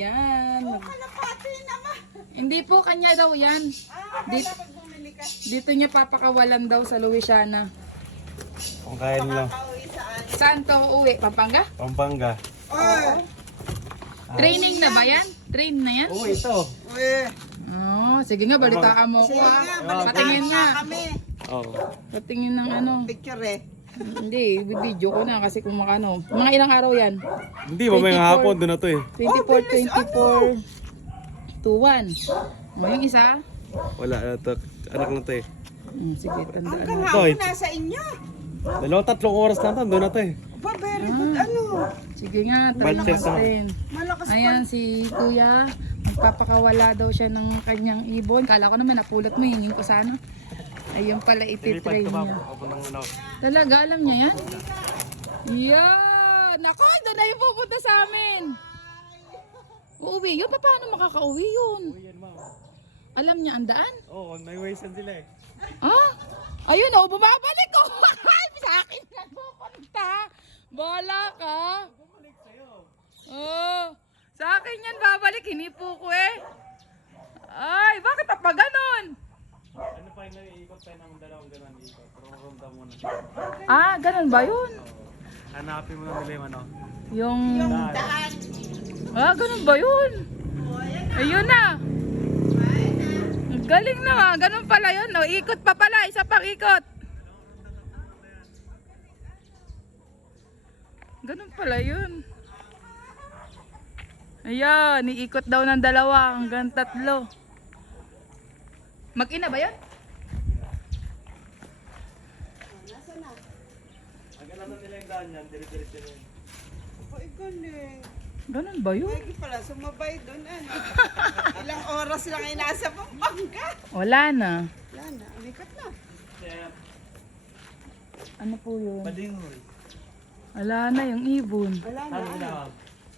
Ayan. Kalapati naman. Hindi po, kanya daw yan. Dito, Pag bumili ka, dito niya papakawalan daw sa Louisiana. Kung kaya nila. pauwi saan? Saan ka uuwi? Pampanga? Pampanga. Oh, Training na ba yan? Train na yan? Oo, ito. uwi. Oh, sige nga, balitaan mo ko Sige ah. nga, balitaan Patingin nga nga. kami. Oo. Patingin ng ano. Picture eh. Hindi, video ko na kasi kung makano. Mga ilang araw yan? Hindi, mamayang 24. hapon doon na to eh. 24, 24, to 1. O, yung isa? Wala na to. Anak na to eh. Sige, tandaan Hanggang mo. Ito, hapon eh. nasa inyo. 2-3 oras na to, doon na to eh. Ba, very good. Ano? Sige nga, try Budget natin. Malakas pa. Ayan, si Kuya, magpapakawala daw siya ng kanyang ibon. Kala ko naman, napulot mo, hingin ko sana. Ayun pala, ititrain niya. Talaga, alam niya yan? Yan! Ako, doon na yung pupunta sa amin. Uuwi yun? Paano makakauwi yun? Alam niya ang daan? Oo, may waysan sila eh. Ah? Ayun, oh, bumabalik ko. Sa akin nagpupunta. Bola ka. Oh, sa akin yan babalik. Hinipo ko eh. Ay, bakit pa ganon? Ano pa yung naiikot tayo ng dalawang ganun ikot? Pero maramda muna. Ah, ganon ba yun? Hanapin mo na nila yung ano. Yung... Daan. Ah, ganon ba yun? Ayun na. Ang galing na nga. Ganon pala yun. No? Ikot pa pala. Isa pang ikot. Ganon pala yun. Ayan. Iikot daw ng dalawa hanggang 3. Mag-ina ba yun? Ang alam na nila yung daan yan, dire-diretso na yun. Ay, galing. Ganon ba yun? Lagi pala, sumabay doon. Ano? Ilang oras lang ay nasa Pampanga. Wala na. Wala na, amikat na. Kaya, Ano po yun? badingol. Wala na yung ibon. Wala na. Ano na?